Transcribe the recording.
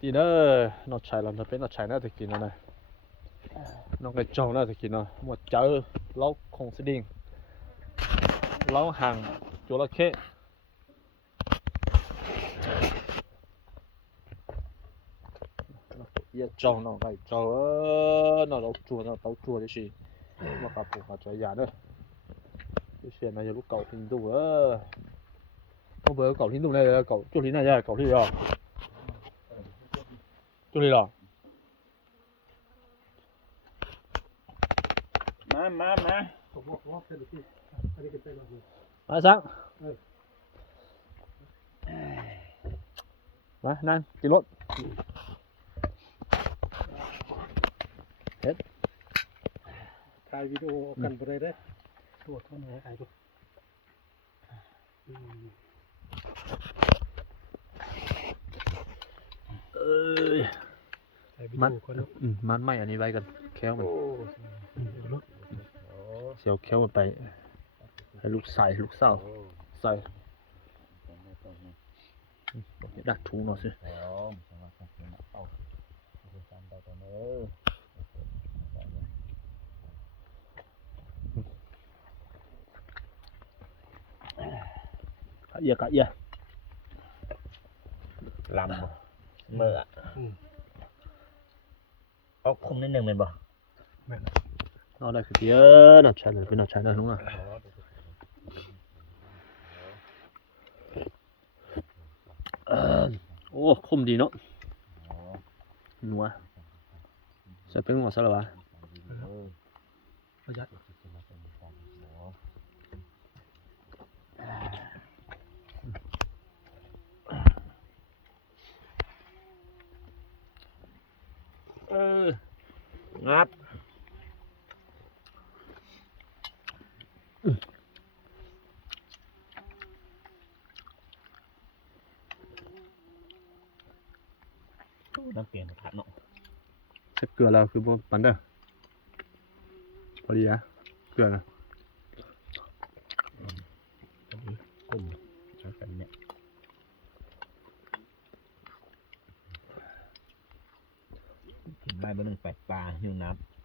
ทีเนอร์นอดใช้เราจะเป็นนอดใช้น่าจะกินแล้วนะน้องไก่จองน่าจะกินเนาะหมดเจอเล้าคงสดิ่งเล้าห่างจระเข้เยี่ยจองน้องไก่จองน้องเราจัวน้องเต้าจัวดิสิมากับผมมาจอยยาเนอะดิสินะอย่าลูกเก่าทิ้งดูkhông phải cậu thính dụng này là cậu chỗ lý này ra cậu thì rồi chỗ lý rồi má sáng má nan chị lốt hết ถ่ายวิดีโอกันไปเลยเด้อตัวเท่าไหร่ถ่ายดูมันไม่อันนี้ไว้กันแค้วมันเสียวแค้วมันไปให้ลูกใส่ลูกเศร้าใส่ดัดถุงหน่อยสิกะเอียลำบ่เมื่อเอาคุมนิดนึงเป็นบ่เอาได้คือเยอะหน่อยใช่เลยเป็นหน่อยใช่เลยลุงอ่ะโอ้คมดีเนาะนัวใส่เป็นหัวซะหรอวะประหยัดงับน้ำเปลี่ยนผัดเนาะเช็ดเกลือแล้วคือปันเด้อพอดีนะเกลือนะกลุ่มใช้กันเนี่ยกินได้เมื่อหนึ่งแปดปลาหิวน้ำ